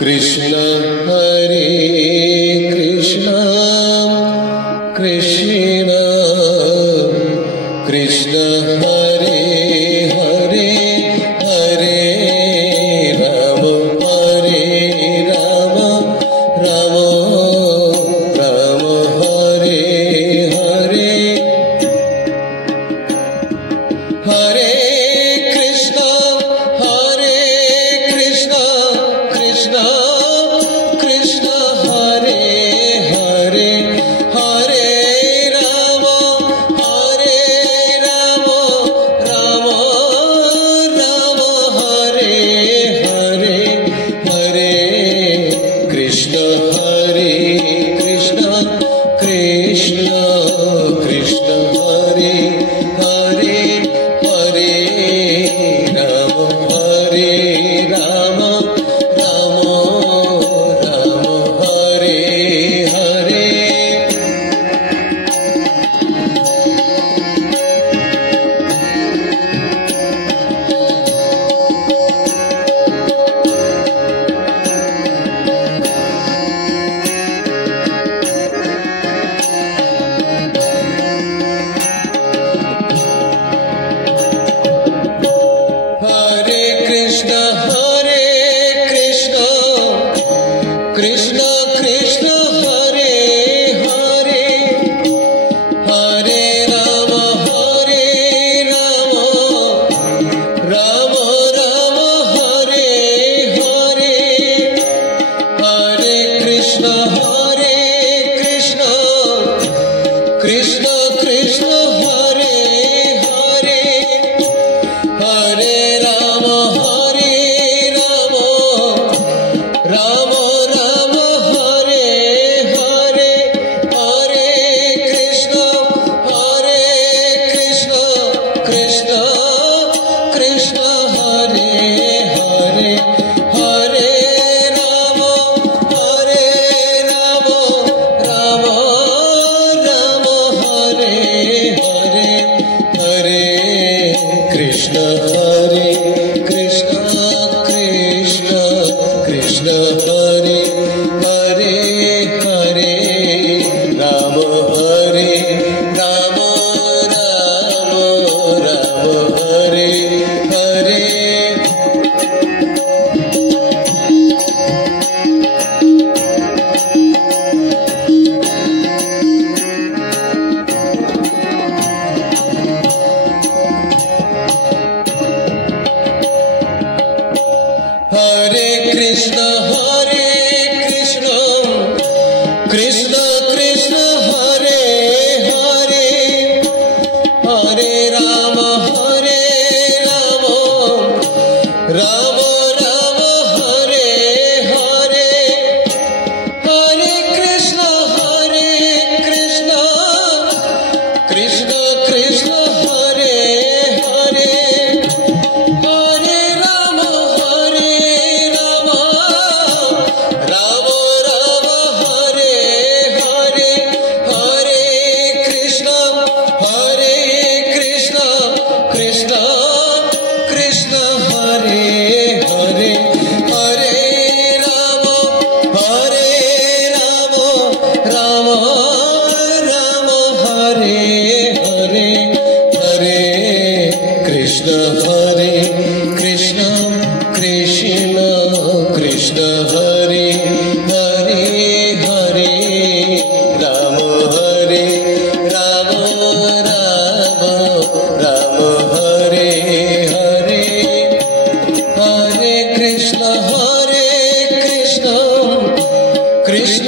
Krishna Hare Krishna Krishna Krishna Hare Hare Hare Ram Ram Ram Hare Hare Hare Krishna Krishna Krishna Hare Hare Hare Ram Ram Ram Hare Hare Hare Krishna Hare Krishna Krishna Krishna Hare Hare Hare Ram Ram Hare Hare Hare Krishna Krishna Krishna Hare Hare Hare Ram Ram Ram Hare Hare Hare Krishna Krishna Krishna Hare Hare Hare Ram Ram Ram Hare Hare Hare Krishna Krishna Krishna Hare Hare Hare Ram Ram Ram Hare Hare Hare Krishna Krishna Krishna Hare Hare Hare Ram Ram Hare Hare Hare Krishna Krishna Krishna Hare Hare Hare Ram Ram Ram Hare Hare Hare Krishna Krishna Krishna Hare Hare Hare Ram Ram Hare Hare Hare Krishna Krishna Krishna Hare Hare Hare Ram Ram Hare Hare Hare Krishna Krishna Krishna Hare Hare Hare Ram Ram Hare Hare Hare Krishna Krishna